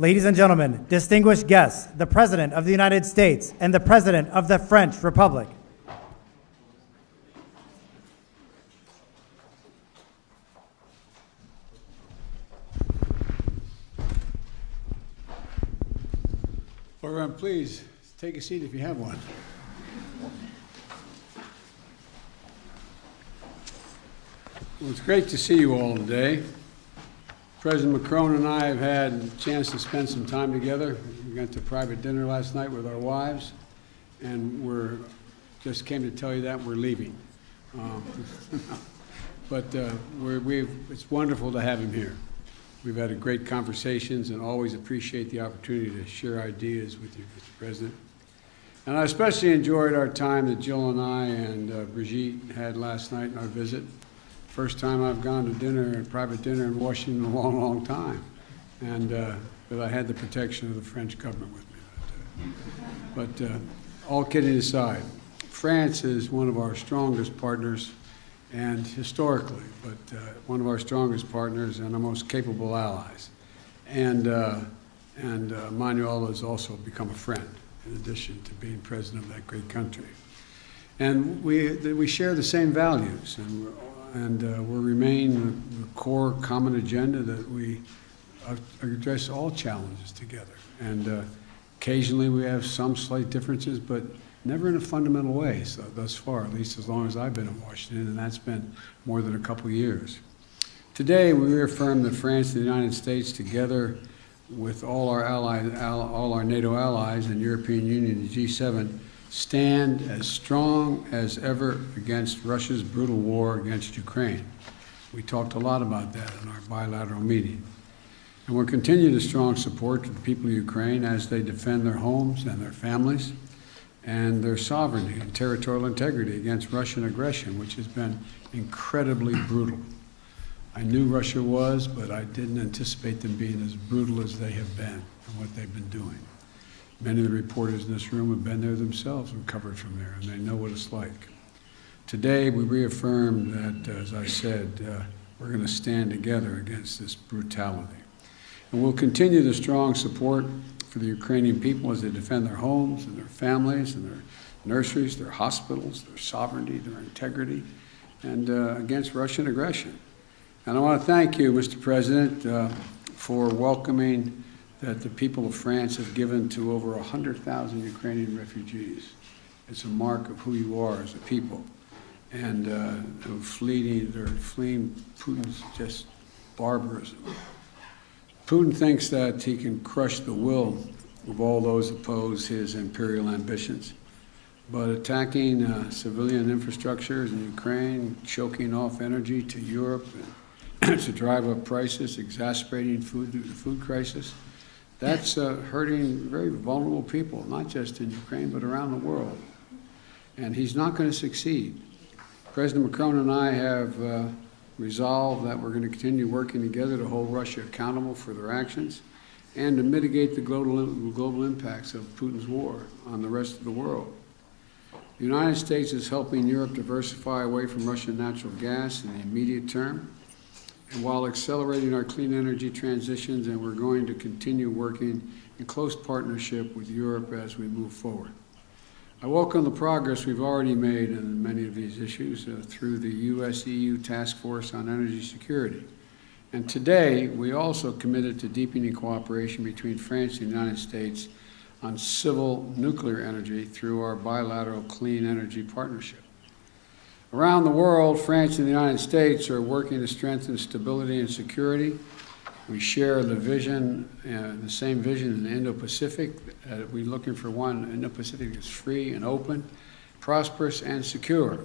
Ladies and gentlemen, distinguished guests, the President of the United States and the President of the French Republic. Everyone, please take a seat if you have one. Well, it's great to see you all today. President Macron and I have had a chance to spend some time together. We went to private dinner last night with our wives, and just came to tell you that we're leaving. But it's wonderful to have him here. We've had great conversations and always appreciate the opportunity to share ideas with you, Mr. President. And I especially enjoyed our time that Jill and I and Brigitte had last night in our visit. First time I've gone to dinner, a private dinner in Washington in a long, long time. And but I had the protection of the French government with me. But all kidding aside, France is one of our strongest partners, and historically, but one of our strongest partners and our most capable allies. And Emmanuel has also become a friend, in addition to being president of that great country. And we share the same values, and we remain the core common agenda that we address all challenges together. And occasionally we have some slight differences, but never in a fundamental way, so thus far, at least as long as I've been in Washington, and that's been more than a couple of years. Today, we reaffirm that France and the United States, together with all our allies, all our NATO allies and European Union and G7, stand as strong as ever against Russia's brutal war against Ukraine. We talked a lot about that in our bilateral meeting. And we'll continue to strong support to the people of Ukraine as they defend their homes and their families and their sovereignty and territorial integrity against Russian aggression, which has been incredibly brutal. I knew Russia was, but I didn't anticipate them being as brutal as they have been and what they've been doing. Many of the reporters in this room have been there themselves and covered from there, and they know what it's like. Today, we reaffirm that, as I said, we're going to stand together against this brutality. And we'll continue the strong support for the Ukrainian people as they defend their homes and their families and their nurseries, their hospitals, their sovereignty, their integrity, and against Russian aggression. And I want to thank you, Mr. President, for welcoming that the people of France have given to over 100,000 Ukrainian refugees. It's a mark of who you are as a people. And they're fleeing Putin's just barbarism. Putin thinks that he can crush the will of all those who oppose his imperial ambitions. But attacking civilian infrastructures in Ukraine, choking off energy to Europe, and to drive up prices, exacerbating the food crisis, that's hurting very vulnerable people, not just in Ukraine, but around the world. And he's not going to succeed. President Macron and I have resolved that we're going to continue working together to hold Russia accountable for their actions and to mitigate the global impacts of Putin's war on the rest of the world. The United States is helping Europe diversify away from Russian natural gas in the immediate term, and while accelerating our clean energy transitions, and we're going to continue working in close partnership with Europe as we move forward. I welcome the progress we've already made in many of these issues through the US-EU Task Force on Energy Security. And today, we also committed to deepening cooperation between France and the United States on civil nuclear energy through our bilateral clean energy partnership. Around the world, France and the United States are working to strengthen stability and security. We share the vision, the same vision in the Indo-Pacific. We're looking for one Indo-Pacific that's free and open, prosperous and secure. And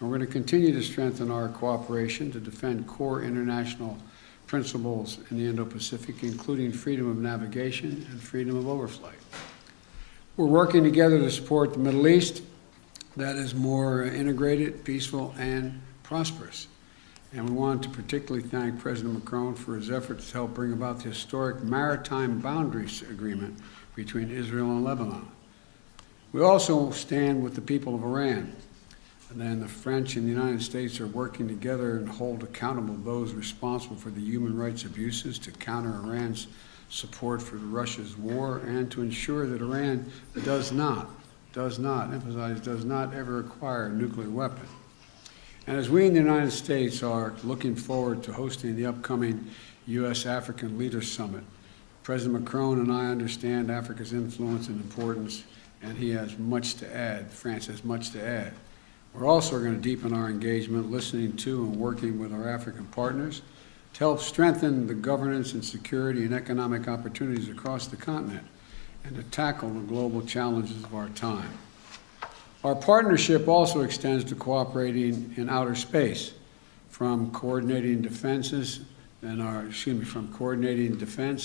we're going to continue to strengthen our cooperation to defend core international principles in the Indo-Pacific, including freedom of navigation and freedom of overflight. We're working together to support the Middle East that is more integrated, peaceful, and prosperous. And we want to particularly thank President Macron for his efforts to help bring about the historic maritime boundaries agreement between Israel and Lebanon. We also stand with the people of Iran. And then the French and the United States are working together and hold accountable those responsible for the human rights abuses to counter Iran's support for Russia's war and to ensure that Iran does not ever acquire a nuclear weapon. And as we in the United States are looking forward to hosting the upcoming U.S.-African Leaders Summit, President Macron and I understand Africa's influence and importance, and he has much to add. France has much to add. We're also going to deepen our engagement, listening to and working with our African partners to help strengthen the governance and security and economic opportunities across the continent and to tackle the global challenges of our time. Our partnership also extends to cooperating in outer space, from coordinating defense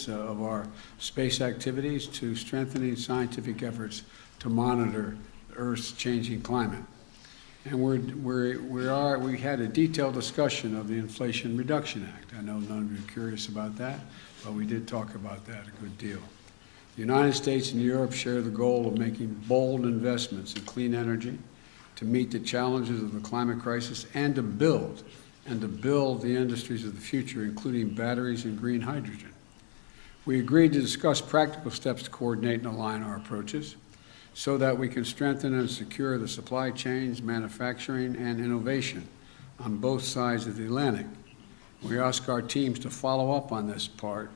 of our space activities to strengthening scientific efforts to monitor Earth's changing climate. And we had a detailed discussion of the Inflation Reduction Act. I know none of you are curious about that, but we did talk about that a good deal. The United States and Europe share the goal of making bold investments in clean energy to meet the challenges of the climate crisis and to build the industries of the future, including batteries and green hydrogen. We agreed to discuss practical steps to coordinate and align our approaches so that we can strengthen and secure the supply chains, manufacturing, and innovation on both sides of the Atlantic. We ask our teams to follow up on this part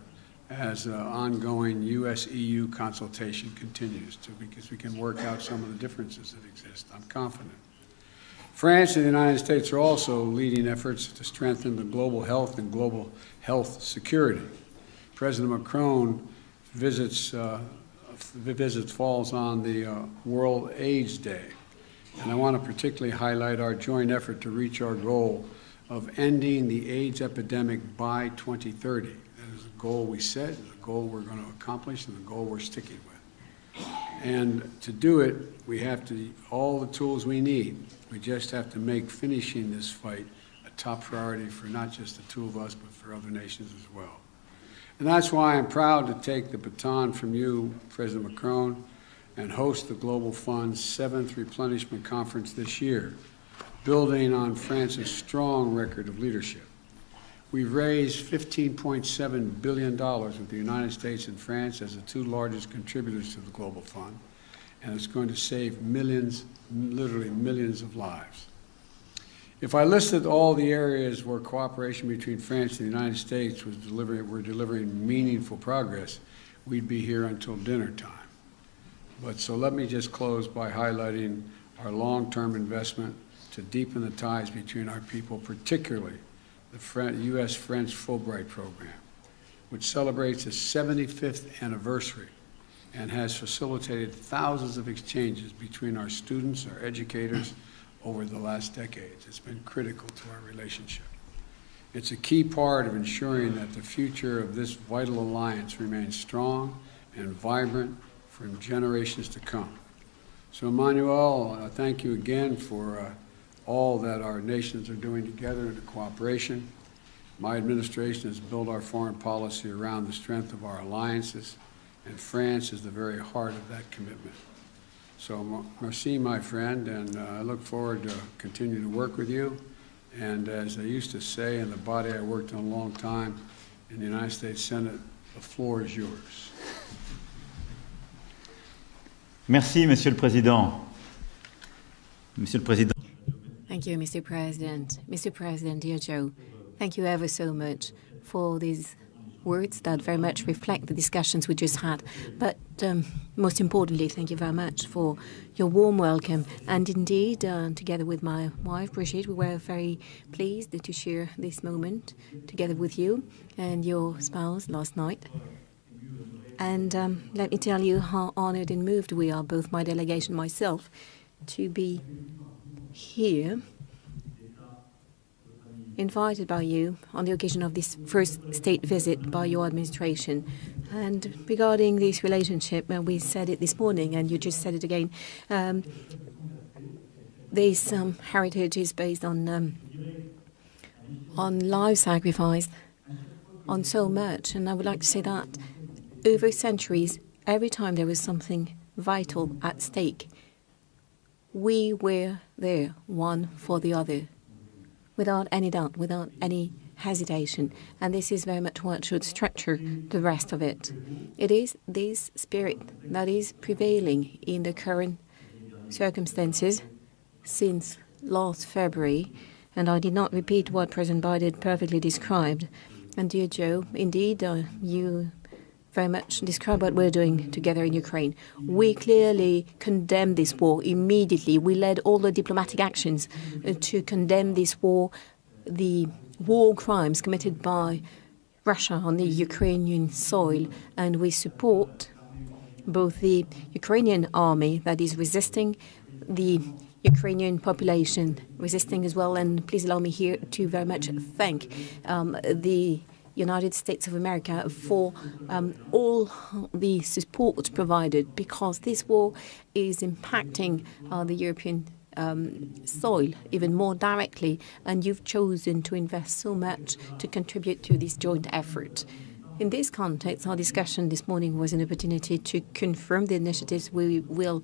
as ongoing U.S.-EU consultation continues, because we can work out some of the differences that exist. I'm confident. France and the United States are also leading efforts to strengthen the global health and global health security. President Macron visits falls on the World AIDS Day, and I want to particularly highlight our joint effort to reach our goal of ending the AIDS epidemic by 2030. That is a goal we set, a goal we're going to accomplish, and a goal we're sticking with. And to do it, we have all the tools we need. We just have to make finishing this fight a top priority for not just the two of us, but for other nations as well. And that's why I'm proud to take the baton from you, President Macron, and host the Global Fund's 7th Replenishment Conference this year, building on France's strong record of leadership. We've raised $15.7 billion with the United States and France as the two largest contributors to the Global Fund, and it's going to save millions, literally millions of lives. If I listed all the areas where cooperation between France and the United States were delivering meaningful progress, we'd be here until dinner time. So let me just close by highlighting our long-term investment to deepen the ties between our people, particularly the U.S.-French Fulbright program, which celebrates its 75th anniversary and has facilitated thousands of exchanges between our students, our educators, over the last decades. It's been critical to our relationship. It's a key part of ensuring that the future of this vital alliance remains strong and vibrant for generations to come. So, Emmanuel, thank you again for all that our nations are doing together in cooperation. My administration has built our foreign policy around the strength of our alliances, and France is the very heart of that commitment. So, merci, my friend, and I look forward to continuing to work with you. And as I used to say in the body I worked on a long time in the United States Senate, the floor is yours. Merci, Monsieur le Président. Monsieur le Président. Thank you, Mr. President. Mr. President, dear Joe, thank you ever so much for these words that very much reflect the discussions we just had. But most importantly, thank you very much for your warm welcome. And indeed, together with my wife, Brigitte, we were very pleased to share this moment together with you and your spouse last night. And let me tell you how honored and moved we are, both my delegation and myself, to be here, invited by you on the occasion of this first state visit by your administration. And regarding this relationship, we said it this morning, and you just said it again, this heritage is based on life sacrifice, on so much. And I would like to say that over centuries, every time there was something vital at stake, we were there, one for the other, without any doubt, without any hesitation. And this is very much what should structure the rest of it. It is this spirit that is prevailing in the current circumstances since last February. And I did not repeat what President Biden perfectly described. And dear Joe, indeed, you very much describe what we're doing together in Ukraine. We clearly condemn this war immediately. We led all the diplomatic actions to condemn this war, the war crimes committed by Russia on the Ukrainian soil, and we support both the Ukrainian army that is resisting, the Ukrainian population resisting as well. And please allow me here to very much thank the United States of America for all the support provided, because this war is impacting the European soil even more directly, and you've chosen to invest so much to contribute to this joint effort. In this context, our discussion this morning was an opportunity to confirm the initiatives we will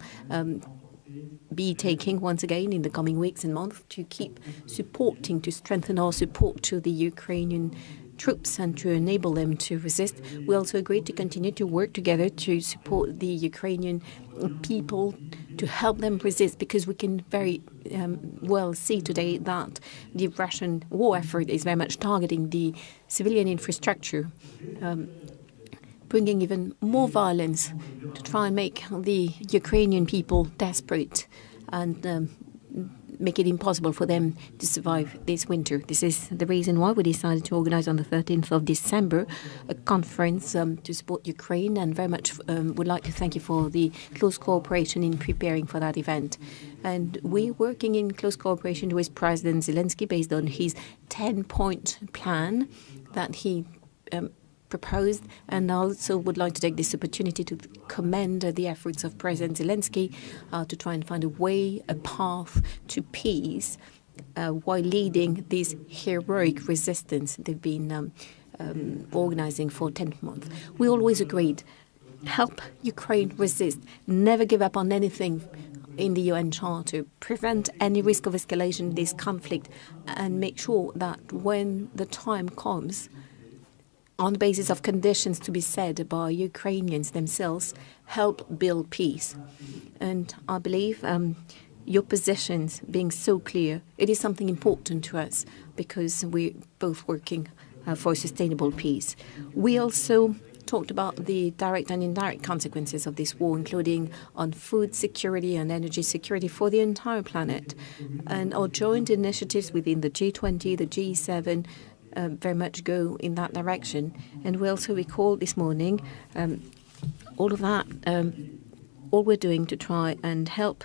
be taking once again in the coming weeks and months to keep supporting, to strengthen our support to the Ukrainian troops and to enable them to resist. We also agreed to continue to work together to support the Ukrainian people, to help them resist, because we can very well see today that the Russian war effort is very much targeting the civilian infrastructure, bringing even more violence to try and make the Ukrainian people desperate and make it impossible for them to survive this winter. This is the reason why we decided to organize on the 13th of December a conference to support Ukraine, and very much would like to thank you for the close cooperation in preparing for that event. And we're working in close cooperation with President Zelensky based on his 10-point plan that he proposed, and I also would like to take this opportunity to commend the efforts of President Zelensky to try and find a way, a path to peace while leading this heroic resistance they've been organizing for 10 months. We always agreed, help Ukraine resist, never give up on anything in the UN Charter, prevent any risk of escalation in this conflict, and make sure that when the time comes, on the basis of conditions to be set by Ukrainians themselves, help build peace. And I believe your positions being so clear, it is something important to us, because we're both working for sustainable peace. We also talked about the direct and indirect consequences of this war, including on food security and energy security for the entire planet. And our joint initiatives within the G20, the G7, very much go in that direction. And we also recall this morning all of that, all we're doing to try and help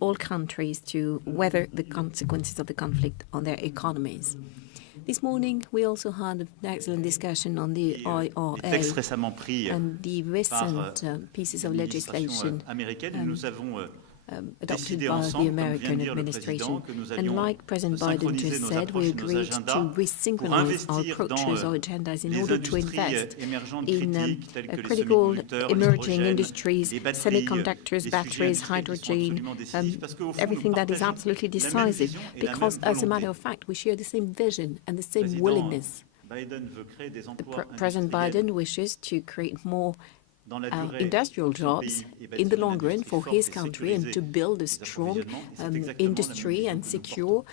all countries to weather the consequences of the conflict on their economies. This morning, we also had an excellent discussion on the IRA and the recent pieces of legislation adopted by the American administration. And like President Biden just said, we agreed to resynchronize our approaches, our agendas, in order to invest in critical emerging industries, semiconductors, batteries, hydrogen, everything that is absolutely decisive, because as a matter of fact, we share the same vision and the same willingness. President Biden wishes to create more industrial jobs in the long run for his country, and to build a strong industry and secure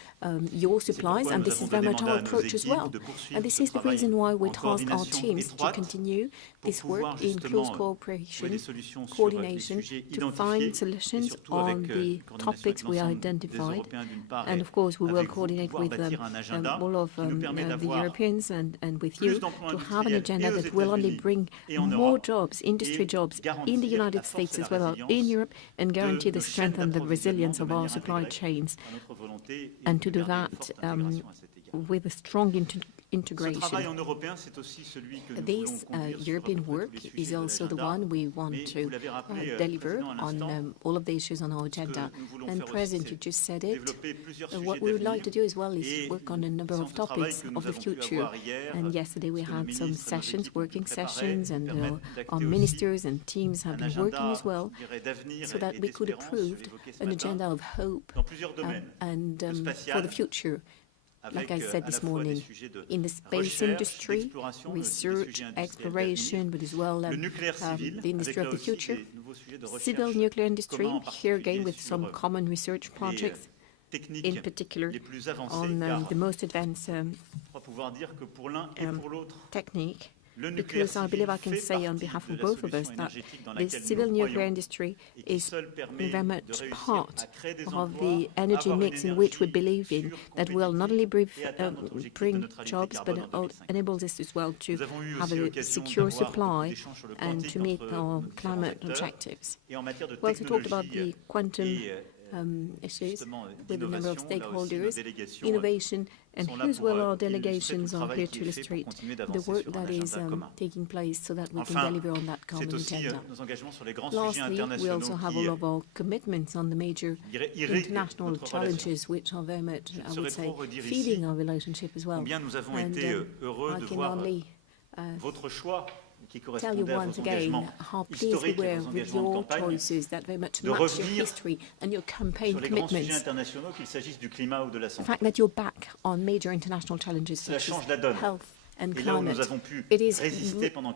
your supplies. And this is very much our approach as well. And this is the reason why we task our teams to continue this work in close cooperation, coordination, to find solutions on the topics we identified. And of course, we will coordinate with all of the Europeans and with you to have an agenda that will only bring more jobs, industry jobs in the United States as well as in Europe, and guarantee the strength and the resilience of our supply chains. And to do that with a strong integration. This European work is also the one we want to deliver on all of the issues on our agenda. And President, you just said it. What we would like to do as well is work on a number of topics of the future. And yesterday we had some sessions, working sessions, and our ministers and teams have been working as well, so that we could approve an agenda of hope and for the future like I said this morning, in the space industry, research, exploration, but as well the industry of the future, civil nuclear industry, here again with some common research projects, in particular on the most advanced technique, because I believe I can say on behalf of both of us that the civil nuclear industry is very much part of the energy mix in which we believe in, that will not only bring jobs, but enables us as well to have a secure supply and to meet our climate objectives. We also talked about the quantum issues with a number of stakeholders, innovation, and here as well our delegations are here to illustrate the work that is taking place so that we can deliver on that common agenda. Lastly, we also have all of our commitments on the major international challenges, which are very much, I would say, feeding our relationship as well. And I can only tell you once again how pleased we were with your choices that very much match your history and your campaign commitments. The fact that you're back on major international challenges such as health and climate, it is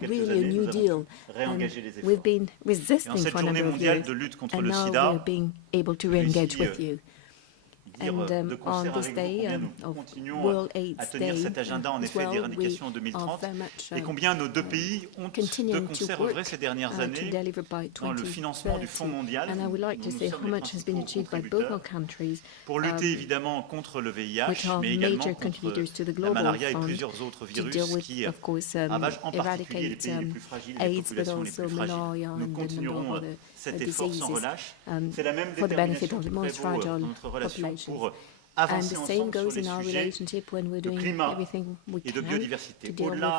really a new deal. And we've been resisting for a number of years, and now we're being able to re-engage with you. And on this day of World AIDS Day, as well, we are very much continuing to work to deliver by 2030. And I would like to say how much has been achieved by both our countries, which are major contributors to the Global Fund, to deal with, of course, eradicate AIDS, but also malaria and a number of other diseases for the benefit of the most fragile populations. And the same goes in our relationship when we're doing everything we can to deal with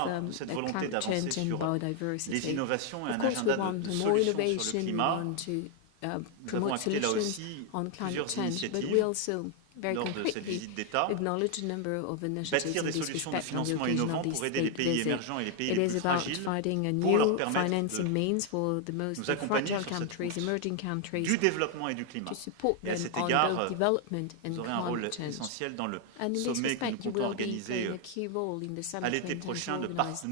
climate change and biodiversity. Of course, we want more innovation, we want to promote solutions on climate change, but we also very concretely acknowledge a number of initiatives in this respect on the occasion of this state visit. It is about finding a new financing means for the most fragile countries, emerging countries, to support them on both development and climate change. And in this respect, you will be playing a key role in the summit we intend to organize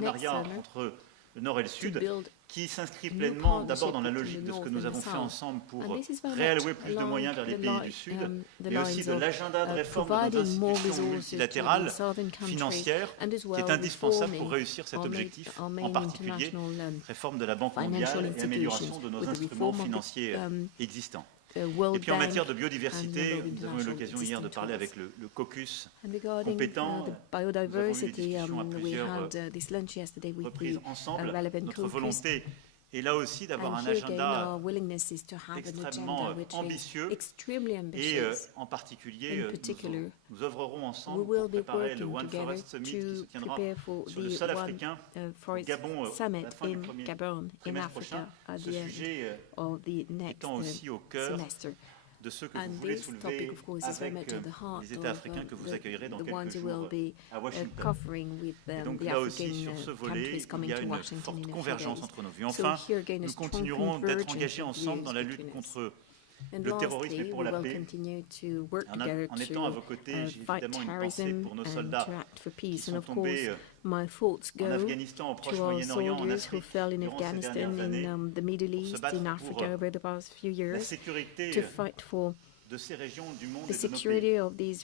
next summer, le Nord et le Sud, qui s'inscrit pleinement d'abord dans la logique de ce que nous avons fait ensemble pour réallouer plus de moyens vers les pays du Sud, mais aussi de l'agenda de réforme de nos institutions multilatérales, financières, qui est indispensable pour réussir cet objectif, en particulier réforme de la Banque mondiale et amélioration de nos instruments financiers existants. Et puis en matière de biodiversité, nous avons eu l'occasion hier de parler avec le caucus compétent. Nous avons eu des discussions à plusieurs reprises ensemble. Notre volonté est là aussi d'avoir un agenda extrêmement ambitieux et en particulier nous œuvrerons ensemble pour préparer le One Forest Summit qui se tiendra sur le sol africain au Gabon la fin du trimestre prochain. Ce sujet étant aussi au cœur de ceux que vous voulez soulever avec les États africains que vous accueillerez dans quelques jours à Washington. Et donc là aussi, sur ce volet, il y a une forte convergence entre nos vues. Enfin, nous continuerons d'être engagés ensemble dans la lutte contre le terrorisme et pour la paix. En étant à vos côtés, j'ai évidemment une pensée pour nos soldats qui sont tombés en Afghanistan, au Proche-Moyen-Orient, en Afrique, durant ces dernières années, pour se battre pour la sécurité de ces régions du monde et de nos pays.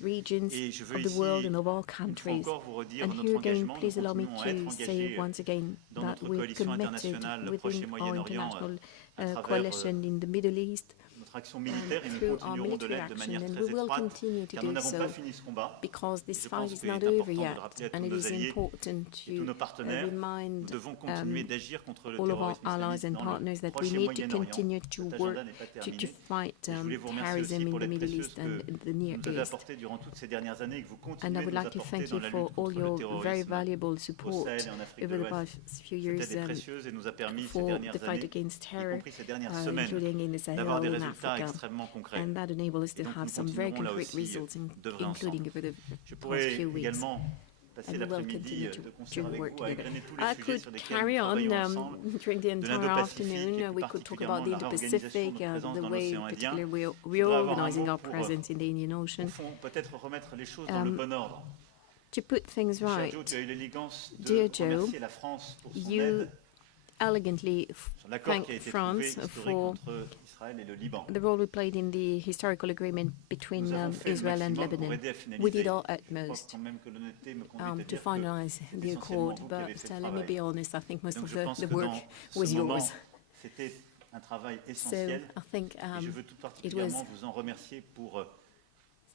Et je veux ici encore vous redire notre engagement. Nous continuons à être engagés dans notre coalition internationale Proche et Moyen-Orient à travers notre action militaire, et nous continuerons de l'être de manière très étroite, car nous n'avons pas fini ce combat. Je pense qu'il est important de rappeler à tous nos alliés et tous nos partenaires, nous devons continuer d'agir contre le terrorisme islamiste dans le Proche et Moyen-Orient. Cet agenda n'est pas terminé. Je voulais vous remercier aussi pour l'aide précieuse que vous nous avez apportée durant toutes ces dernières années et que vous continuez de nous apporter dans la lutte contre le terrorisme au Sahel et en Afrique de l'Ouest. Cette aide est précieuse et nous a permis ces dernières années, y compris ces dernières semaines, d'avoir des résultats extrêmement concrets. And that enables us to Donc, have nous some very continuerons là concrete aussi results, d'œuvrer including ensemble. over the Je past pourrais few weeks. également passer and we'll l'après-midi continue de to concert avec work vous à together. égrener tous les I sujets could sur lesquels carry nous on travaillons ensemble, during the de entire l'Indo-Pacifique afternoon. et plus We could talk about particulièrement the la réorganisation Indo-Pacific, de notre présence the dans way, l'océan Indien. particularly, Je voudrais avoir un reorganizing mot our pour, presence in the Indian au Ocean. fond, peut-être remettre les choses dans le bon ordre. To put things Cher right, Joe, tu as eu l'élégance de Dear Joe, remercier la France pour son you aide elegantly sur l'accord qui a thank été trouvé France historique for entre Israël et le Liban. the role we played in the historical agreement between Nous avons fait le Israel and maximum pour Lebanon. aider à We did finaliser. our Je crois utmost quand même que l'honnêteté me conduit à to dire que finalize c'est the essentiellement accord, vous qui avez but fait le let me be travail. honest, I think most Donc of je pense the que work dans was ce moment, yours. c'était un travail So essentiel I think et je veux tout it particulièrement was vous en remercier pour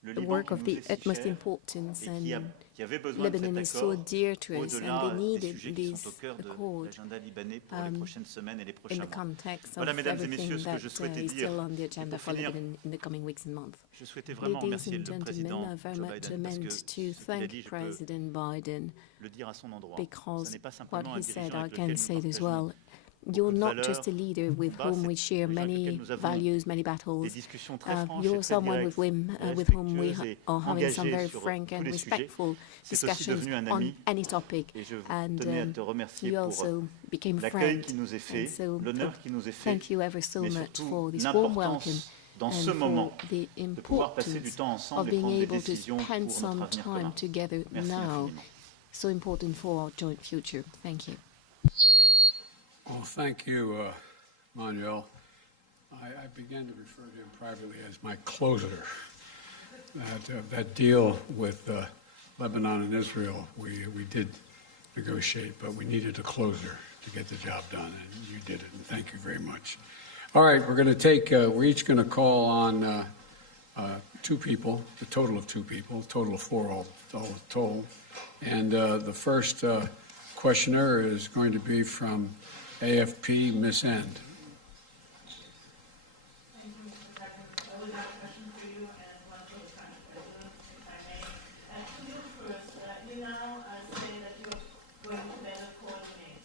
le the Liban work qui of nous the est si utmost cher importance, et and qui avait besoin de Lebanon is cet so accord dear to us, and au-delà they des needed sujets qui this sont au cœur de accord l'agenda libanais pour les prochaines semaines et les in prochains the mois. context Voilà, of mesdames et everything messieurs, ce que that je souhaitais is dire. still on the Et agenda pour for finir, Lebanon in the coming weeks and months. je souhaitais vraiment Ladies remercier and le gentlemen, président I very Joe much Biden parce que meant ce to qu'il a thank dit, je peux President Biden le dire à son endroit. because Ce n'est pas what simplement un he said, dirigeant I avec can lequel say nous it as partageons well. You're beaucoup de not valeurs, just a leader with combats, whom we c'est share des gens avec lesquels many nous avons values, many des battles. discussions très franches et You're très someone directes, with whom we respectueuses et are having some very engagées sur frank tous and les sujets. respectful C'est aussi discussions devenu un on ami any topic. et je And tenais à te remercier you pour also became a l'accueil friend. qui nous est fait, And so, l'honneur qui nous est fait, thank you ever so mais much surtout for this warm welcome l'importance dans and ce moment for the de pouvoir passer du importance temps of ensemble et being prendre des able to décisions pour spend notre some avenir time commun. together Merci now. infiniment. So important for our joint future. Thank you. Well, thank you, Emmanuel. I began to refer to him privately as my closer. That deal with Lebanon and Israel, we did negotiate, but we needed a closer to get the job done, and you did it, and thank you very much. All right, we're going to take, we're each going to call on two people, a total of two people, a total of four all told. And the first questioner is going to be from AFP, Miss End. Thank you, Mr. President. I would have a question for you and one for the French President, if I may. And to you first, you now say that you are going to better coordinate,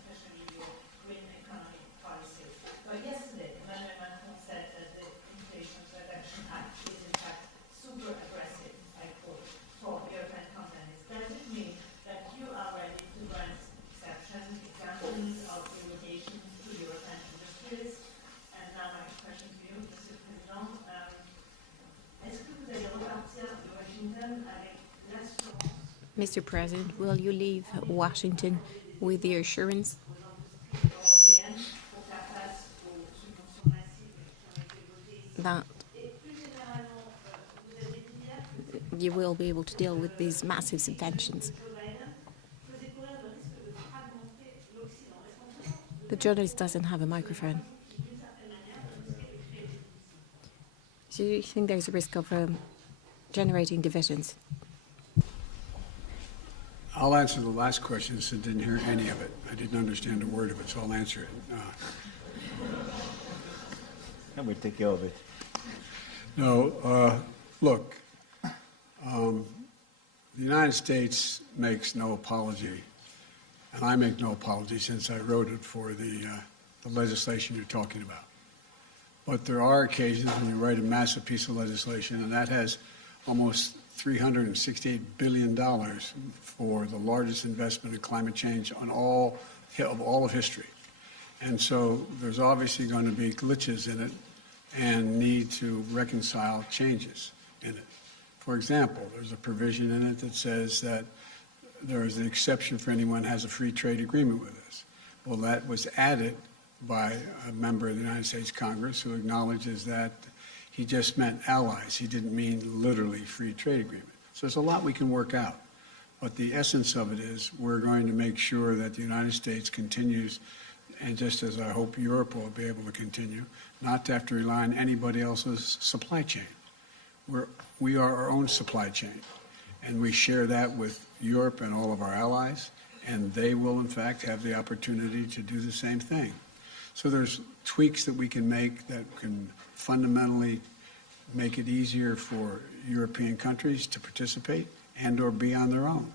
especially your green economic policy. But yesterday, Emmanuel Macron said that the Inflation Reduction Act is in fact super aggressive, I quote, for European companies. Does it mean that you are ready to grant exceptions, exemptions of derogations to European industries? And now my question to you, Monsieur le Président, est-ce que vous allez repartir de Washington avec l'assurance Mr. President, will you leave Washington with the assurance européenne pour faire face aux subventions massives qui ont été votées ici? that Et plus généralement, vous avez dit hier que you will be able to deal with these massive subventions? Joe Biden faisait courir le risque de fragmenter l'Occident. Est-ce qu'on peut dire The journalist doesn't have a microphone. d'une certaine manière le risque de créer des divisions? So you think there's a risk of generating divisions? I'll answer the last question since I didn't hear any of it. I didn't understand a word of it, so I'll answer it. And we'll take care of it. No, look, the United States makes no apology, and I make no apology since I wrote it for the legislation you're talking about. But there are occasions when you write a massive piece of legislation, and that has almost $368 billion for the largest investment in climate change on all of history. And so there's obviously going to be glitches in it and need to reconcile changes in it. For example, there's a provision in it that says that there is an exception for anyone who has a free trade agreement with us. Well, that was added by a member of the United States Congress who acknowledges that he just meant allies. He didn't mean literally free trade agreement. So there's a lot we can work out. But the essence of it is we're going to make sure that the United States continues, and just as I hope Europe will be able to continue, not to have to rely on anybody else's supply chain. We are our own supply chain, and we share that with Europe and all of our allies, and they will, in fact, have the opportunity to do the same thing. So there's tweaks that we can make that can fundamentally make it easier for European countries to participate and or be on their own.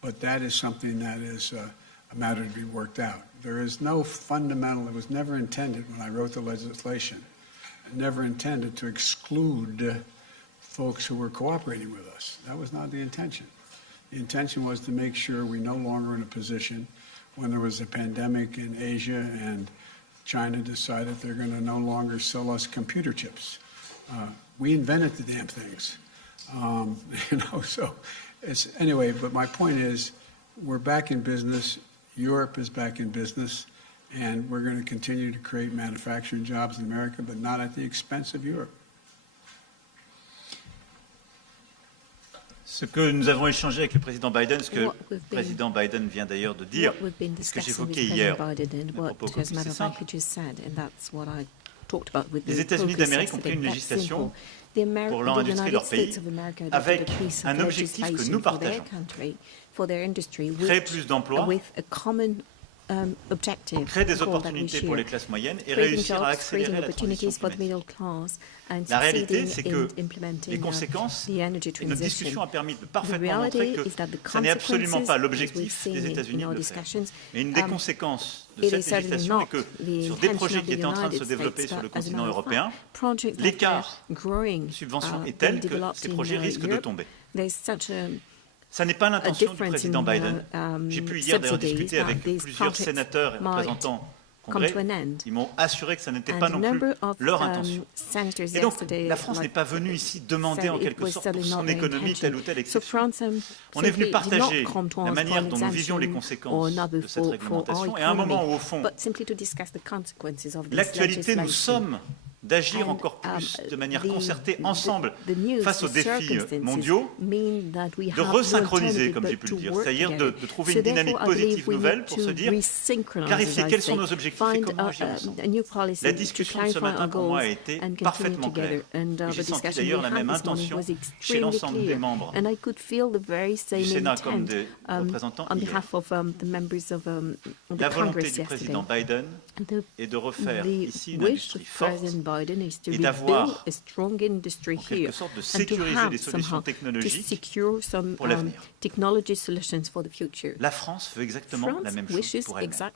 But that is something that is a matter to be worked out. There is no fundamental, it was never intended when I wrote the legislation, never intended to exclude folks who were cooperating with us. That was not the intention. The intention was to make sure we're no longer in a position when there was a pandemic in Asia and China decided they're going to no longer sell us computer chips. We invented the damn things, so it's, anyway, but my point is we're back in business, Europe is back in business, and we're going to continue to create manufacturing jobs in America, but not at the expense of Europe. Ce que nous avons échangé avec le président Biden, ce que le président Biden vient d'ailleurs de dire, ce que j'évoquais hier, à propos que c'est simple. Les États-Unis d'Amérique ont pris une législation pour leur industrie et leur pays avec un objectif que nous partageons. Créer plus d'emplois, créer des opportunités pour les classes moyennes et réussir à accélérer la transition climatique. La réalité, c'est que les conséquences, et notre discussion a permis de parfaitement montrer que ce n'est absolument pas l'objectif des États-Unis de le faire. Mais une des conséquences de cette législation est que sur des projets qui étaient en train de se développer sur le continent européen, l'écart de subvention est tel que ces projets risquent de tomber. Ça n'est pas l'intention du président Biden. J'ai pu hier d'ailleurs discuter avec plusieurs sénateurs et représentants Congrès. Ils m'ont assuré que ça n'était pas non plus leur intention. Et donc, la France n'est pas venue ici demander en quelque sorte pour son économie telle ou telle exception. On est venu partager la manière dont nous visions les conséquences de cette réglementation et à un moment où, au fond, l'actualité nous somme d'agir encore plus de manière concertée ensemble face aux défis mondiaux, de resynchroniser, comme j'ai pu le dire, c'est-à-dire de trouver une dynamique positive nouvelle pour se dire, clarifier quels sont nos objectifs et comment agir ensemble. La discussion de ce matin pour moi a été parfaitement claire. Et j'ai senti d'ailleurs la même intention chez l'ensemble des membres du Sénat comme des représentants hier. La volonté du président Biden est de refaire ici une industrie forte et d'avoir, en quelque sorte, de sécuriser des solutions technologiques pour l'avenir. La France veut exactement la même chose pour elle-même.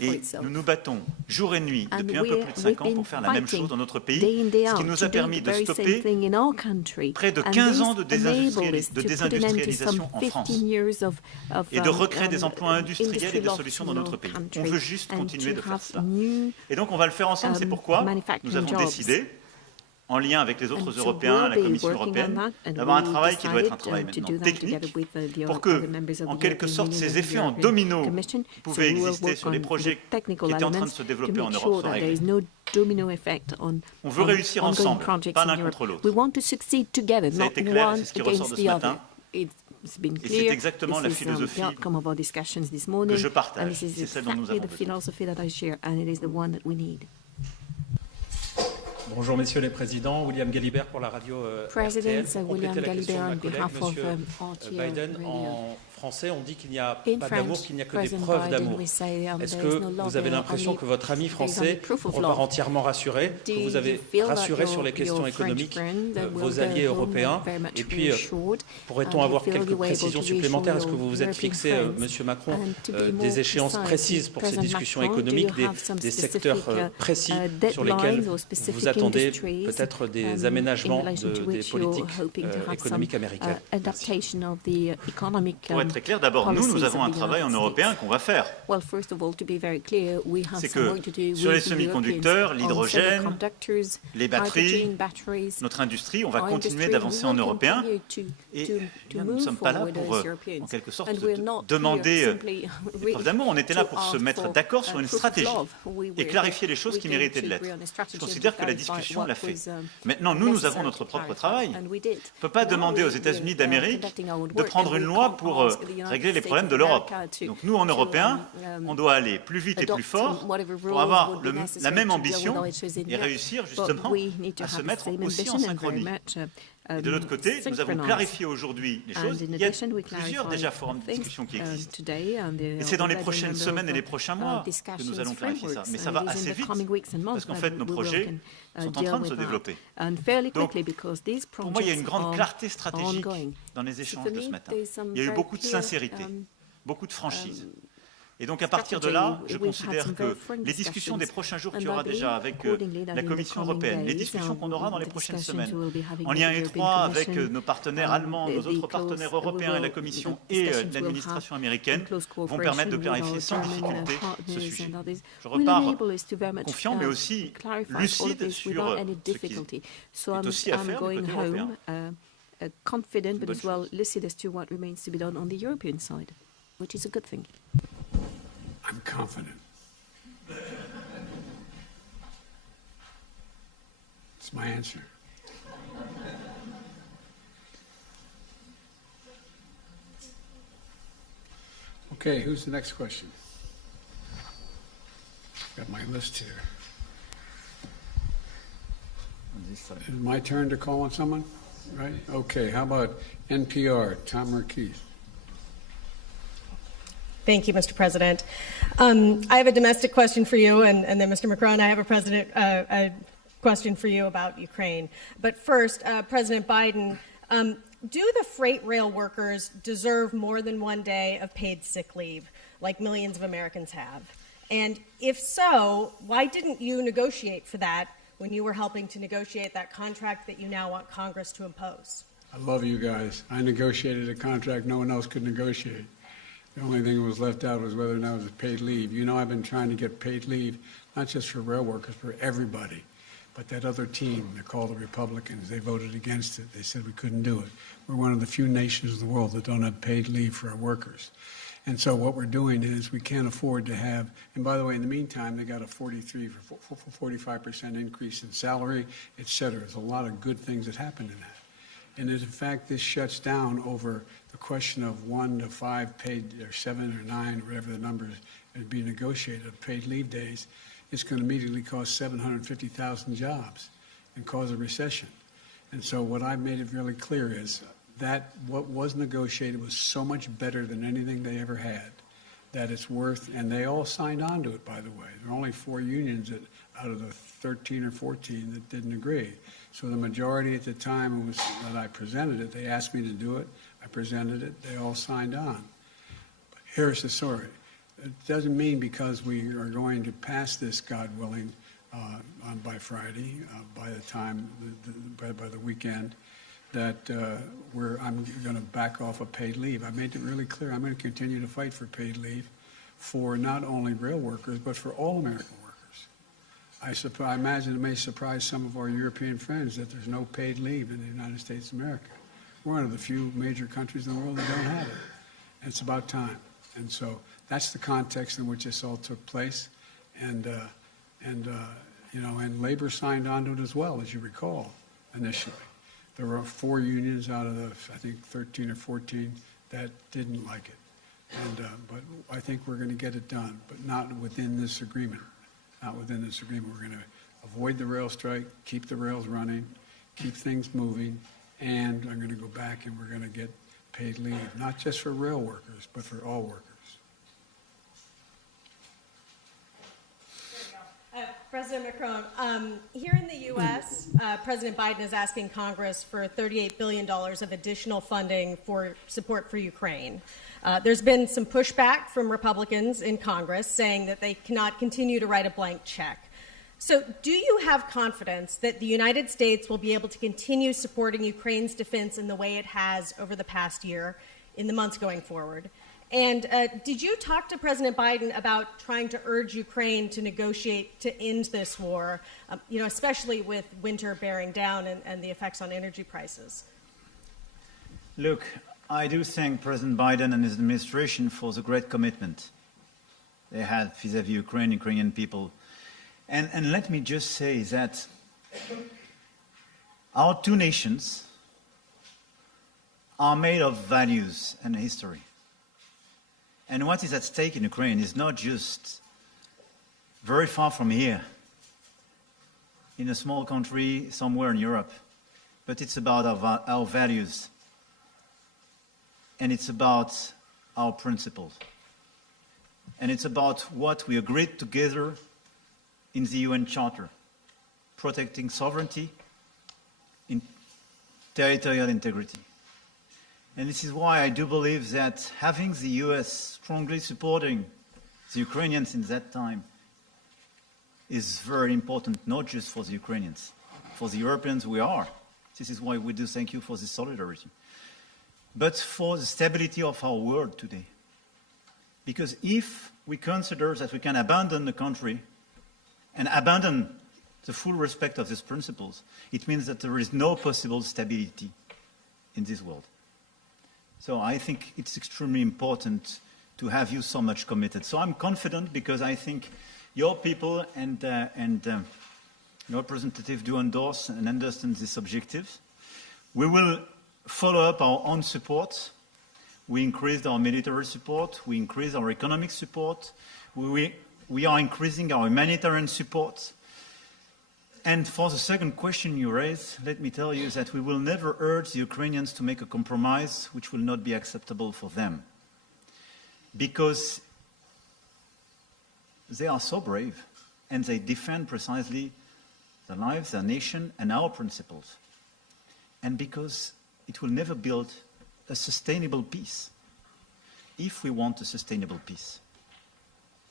Et nous nous battons jour et nuit depuis un peu plus de 5 ans pour faire la même chose dans notre pays, ce qui nous a permis de stopper près de 15 ans de désindustrialisation en France et de recréer des emplois industriels et des solutions dans notre pays. On veut juste continuer de faire cela. Et donc on va le faire ensemble, c'est pourquoi nous avons décidé, en lien avec les autres Européens, la Commission européenne, d'avoir un travail qui doit être un travail maintenant technique pour que, en quelque sorte, ces effets en domino qui pouvaient exister sur les projets qui étaient en train de se développer en Europe soient réglés. On veut réussir ensemble, pas l'un contre l'autre. Ça a été clair, c'est ce qui ressort de ce matin. Et c'est exactement la philosophie que je partage. C'est celle dont nous avons besoin. Bonjour messieurs les présidents, William Galibert pour la radio RTL. Pour compléter la question de ma collègue, monsieur Biden, en français on dit qu'il n'y a pas d'amour, qu'il n'y a que des preuves d'amour. Est-ce que vous avez l'impression que votre ami français repart entièrement rassuré, que vous avez rassuré sur les questions économiques vos alliés européens? Et puis, pourrait-on avoir quelques précisions supplémentaires? Est-ce que vous vous êtes fixé, monsieur Macron, des échéances précises pour ces discussions économiques, des secteurs précis sur lesquels vous attendez peut-être des aménagements des politiques économiques américaines? Pour être très clair, d'abord, nous avons un travail en européen qu'on va faire. C'est que sur les semi-conducteurs, l'hydrogène, les batteries, notre industrie, on va continuer d'avancer en européen. Et nous ne sommes pas là pour, en quelque sorte, demander des preuves d'amour. On était là pour se mettre d'accord sur une stratégie et clarifier les choses qui méritaient de l'être. Je considère que la discussion l'a fait. Maintenant, nous avons notre propre travail. On ne peut pas demander aux États-Unis d'Amérique de prendre une loi pour régler les problèmes de l'Europe. Donc nous, en Européens, on doit aller plus vite et plus fort pour avoir la même ambition et réussir justement à se mettre aussi en synchronie. Et de l'autre côté, nous avons clarifié aujourd'hui les choses. Il y a plusieurs déjà forums de discussion qui existent. Et c'est dans les prochaines semaines et les prochains mois que nous allons clarifier ça. Mais ça va assez vite, parce qu'en fait, nos projets sont en train de se développer. Donc, pour moi, il y a une grande clarté stratégique dans les échanges de ce matin. Il y a eu beaucoup de sincérité, beaucoup de franchise. Et donc à partir de là, je considère que les discussions des prochains jours qu'il y aura déjà avec la Commission européenne, les discussions qu'on aura dans les prochaines semaines, en lien étroit avec nos partenaires allemands, nos autres partenaires européens et la Commission et l'administration américaine, vont permettre de clarifier sans difficulté ce sujet. Je repars confiant, mais aussi lucide sur ce qui est aussi à faire du côté européen. Confident, but as well lucid as to what remains to be done on the European side, which is a good thing. I'm confident. It's my answer. Okay, who's the next question? Got my list here. Is it my turn to call on someone? Right? Okay, how about NPR, Tom Marquis? Thank you, Mr. President. I have a domestic question for you, and then, Mr. Macron, I have a question for you about Ukraine. But first, President Biden, do the freight rail workers deserve more than 1 day of paid sick leave, like millions of Americans have? And if so, why didn't you negotiate for that when you were helping to negotiate that contract that you now want Congress to impose? I love you guys. I negotiated a contract no one else could negotiate. The only thing that was left out was whether or not it was paid leave. You know, I've been trying to get paid leave, not just for rail workers, for everybody. But that other team, they're called the Republicans, they voted against it. They said we couldn't do it. We're one of the few nations in the world that don't have paid leave for our workers. And so what we're doing is we can't afford to have, and by the way, in the meantime, they got a 45% increase in salary, et cetera. There's a lot of good things that happened in that. And in fact, this shuts down over the question of 1 to 5 paid, or 7 or 9, whatever the numbers would be negotiated of paid leave days. It's going to immediately cost 750,000 jobs and cause a recession. And so what I've made it really clear is that what was negotiated was so much better than anything they ever had, that it's worth, and they all signed on to it, by the way. There are only 4 unions out of the 13 or 14 that didn't agree. So the majority at the time was that I presented it. They asked me to do it. I presented it. They all signed on. But here's the story. It doesn't mean because we are going to pass this, God willing, by Friday, by the time, by the weekend, that I'm going to back off of paid leave. I made it really clear. I'm going to continue to fight for paid leave for not only rail workers, but for all American workers. I imagine it may surprise some of our European friends that there's no paid leave in the United States of America. We're one of the few major countries in the world that don't have it. And it's about time. And so that's the context in which this all took place. And labor signed on to it as well, as you recall, initially. There were 4 unions out of the, I think, 13 or 14 that didn't like it. But I think we're going to get it done, but not within this agreement. Not within this agreement. We're going to avoid the rail strike, keep the rails running, keep things moving, and I'm going to go back and we're going to get paid leave, not just for rail workers, but for all workers. President Macron, here in the U.S., President Biden is asking Congress for $38 billion of additional funding for support for Ukraine. There's been some pushback from Republicans in Congress saying that they cannot continue to write a blank check. So do you have confidence that the United States will be able to continue supporting Ukraine's defense in the way it has over the past year, in the months going forward? And did you talk to President Biden about trying to urge Ukraine to negotiate to end this war, especially with winter bearing down and the effects on energy prices? Look, I do thank President Biden and his administration for the great commitment they had vis-à-vis Ukraine, Ukrainian people. And let me just say that our 2 nations are made of values and history. And what is at stake in Ukraine is not just very far from here, in a small country somewhere in Europe, but it's about our values, and it's about our principles, and it's about what we agreed together in the UN Charter, protecting sovereignty, in territorial integrity. And this is why I do believe that having the US strongly supporting the Ukrainians in that time is very important, not just for the Ukrainians. For the Europeans, we are. This is why we do thank you for this solidarity. But for the stability of our world today. Because if we consider that we can abandon the country and abandon the full respect of these principles, it means that there is no possible stability in this world. So I think it's extremely important to have you so much committed. So I'm confident because I think your people and your representative do endorse and understand these objectives. We will follow up our own support. We increased our military support. We increased our economic support. We are increasing our humanitarian support. And for the second question you raised, let me tell you that we will never urge the Ukrainians to make a compromise which will not be acceptable for them. Because they are so brave and they defend precisely their lives, their nation, and our principles. And because it will never build a sustainable peace. If we want a sustainable peace,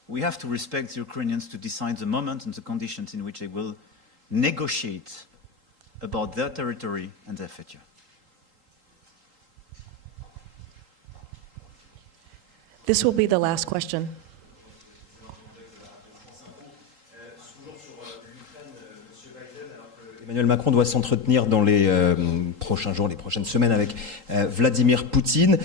we have to respect the Ukrainians to decide the moment and the conditions in which they will negotiate about their territory and their future. This will be the last question. Emmanuel Macron doit s'entretenir dans les prochains jours, les prochaines semaines avec Vladimir Poutine.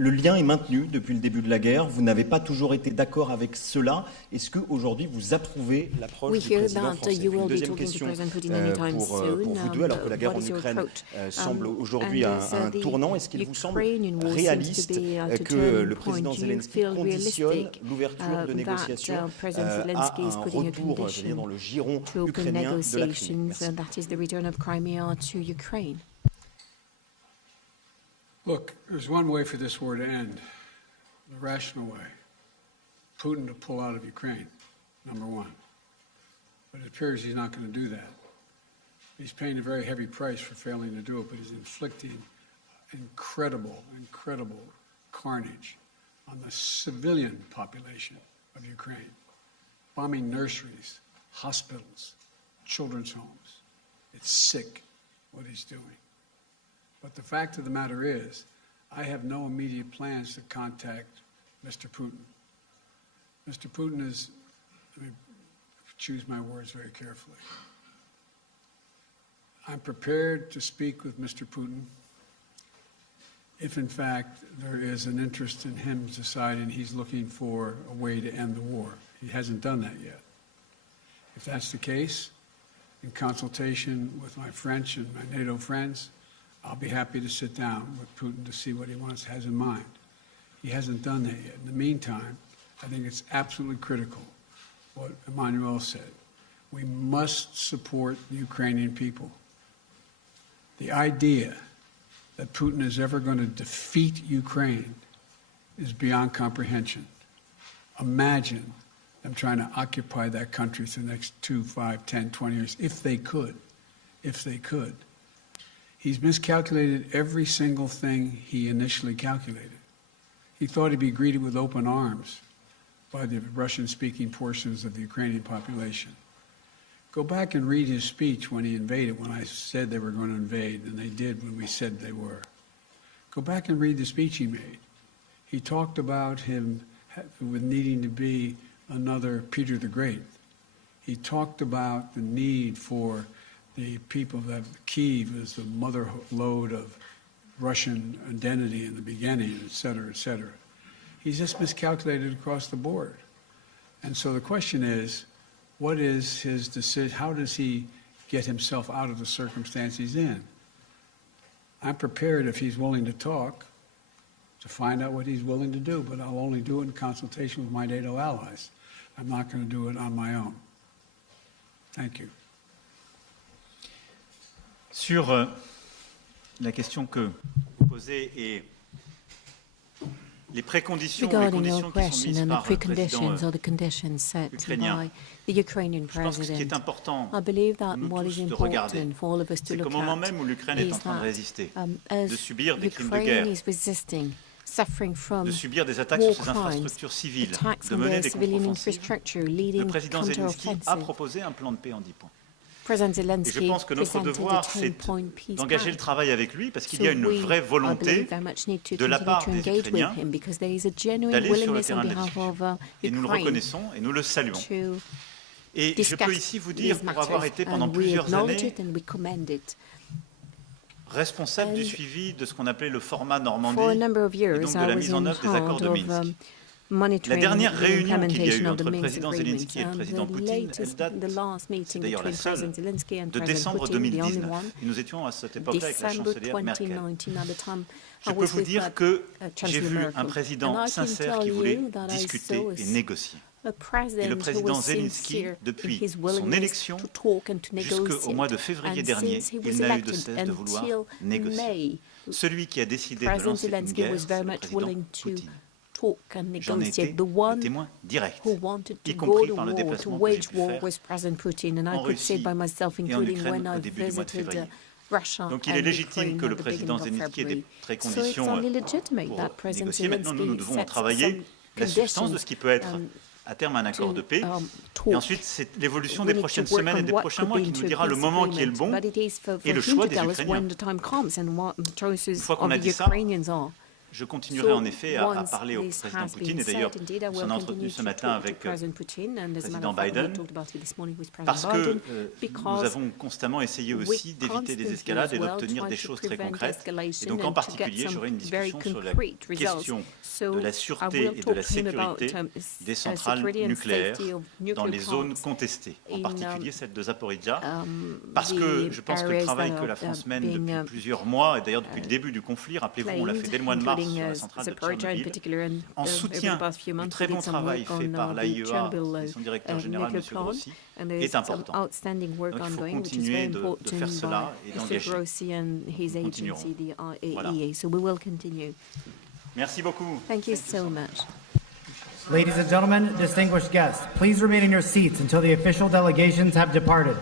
Le lien est maintenu depuis le début de la guerre. Vous n'avez pas toujours été d'accord avec cela. Est-ce qu'aujourd'hui, vous approuvez l'approche du président français? Une deuxième question pour vous deux, alors que la guerre en Ukraine semble aujourd'hui à un tournant. Est-ce qu'il vous semble réaliste que le président Zelensky conditionne l'ouverture de négociations à un retour, je veux dire, dans le giron ukrainien de la Crimée? Merci. Look, there's one way for this war to end, the rational way. Putin to pull out of Ukraine, number one. But it appears he's not going to do that. He's paying a very heavy price for failing to do it, but he's inflicting incredible carnage on the civilian population of Ukraine, bombing nurseries, hospitals, children's homes. It's sick what he's doing. But the fact of the matter is, I have no immediate plans to contact Mr. Putin. Mr. Putin is, let me choose my words very carefully. I'm prepared to speak with Mr. Putin if, in fact, there is an interest in him deciding he's looking for a way to end the war. He hasn't done that yet. If that's the case, in consultation with my French and my NATO friends, I'll be happy to sit down with Putin to see what he has in mind. He hasn't done that yet. In the meantime, I think it's absolutely critical what Emmanuel said. We must support the Ukrainian people. The idea that Putin is ever going to defeat Ukraine is beyond comprehension. Imagine them trying to occupy that country for the next 2, 5, 10, 20 years, if they could. He's miscalculated every single thing he initially calculated. He thought he'd be greeted with open arms by the Russian-speaking portions of the Ukrainian population. Go back and read his speech when he invaded, when I said they were going to invade, and they did when we said they were. Go back and read the speech he made. He talked about him with needing to be another Peter the Great. He talked about the need for the people that Kyiv is the mother lode of Russian identity in the beginning, et cetera, et cetera. He's just miscalculated across the board. And so the question is, what is his decision? How does he get himself out of the circumstance he's in? I'm prepared, if he's willing to talk, to find out what he's willing to do, but I'll only do it in consultation with my NATO allies. I'm not going to do it on my own. Thank you. Sur la question que vous posez et les préconditions, regarding les your conditions qui sont question mises and the par le preconditions or the président conditions set ukrainien, by the Ukrainian je pense que ce qui est president, important I believe pour that nous what tous is de regarder, important for all of us to c'est qu'au look moment at même où l'Ukraine est is en train de that résister, as de subir des crimes de guerre, Ukraine is resisting de subir des attaques sur ses infrastructures civiles, de mener des contre-offensives, le président Zelensky a proposé un plan de paix en 10 points. Et je pense que notre devoir, c'est d'engager le travail avec lui, parce qu'il y a une vraie volonté de la part des Ukrainiens d'aller sur le terrain de la discussion. Et nous le reconnaissons et nous le saluons. Et je peux ici vous dire, pour avoir été pendant plusieurs années responsable du suivi de ce qu'on appelait le format Normandie, et donc de la mise en œuvre des accords de Minsk. La dernière réunion qu'il y a eu entre le président Zelensky et le président Poutine, elle date, c'est d'ailleurs la seule, de décembre 2019. Et nous étions à cette époque-là avec la chancelière Merkel. Je peux vous dire que j'ai vu un président sincère qui voulait discuter et négocier. Et le président Zelensky, depuis son élection jusqu'au mois de février dernier, il n'a eu de cesse de vouloir négocier. Celui qui a décidé de lancer une guerre, c'est le président Poutine. J'en ai été le témoin direct, y compris par le déplacement que j'ai pu faire en Russie et en Ukraine au début du mois de février. Donc il est légitime que le président Zelensky ait des préconditions pour négocier. Maintenant, nous devons travailler la substance de ce qui peut être à terme un accord de paix. Et ensuite, c'est l'évolution des prochaines semaines et des prochains mois qui nous dira le moment qui est le bon et le choix des Ukrainiens. Une fois qu'on a dit ça, je continuerai en effet à parler au président Poutine, et d'ailleurs, on s'en a entretenu ce matin avec le président Biden, parce que nous avons constamment essayé aussi d'éviter des escalades et d'obtenir des choses très concrètes. Et donc en particulier, j'aurai une discussion sur la question de la sûreté et de la sécurité des centrales nucléaires dans les zones contestées, en particulier celle de Zaporizhzhia, parce que je pense que le travail que la France mène depuis plusieurs mois, et d'ailleurs depuis le début du conflit, rappelez-vous, on l'a fait dès le mois de mars, sur la centrale de Tchernobyl, en soutien du très bon travail fait par l'AIEA et son directeur général, M. Grossi, est important. Donc il faut continuer de faire cela et d'engager. Nous continuerons. Voilà. Merci beaucoup. Thank you so much. Ladies and gentlemen, distinguished guests, please remain in your seats until the official delegations have departed.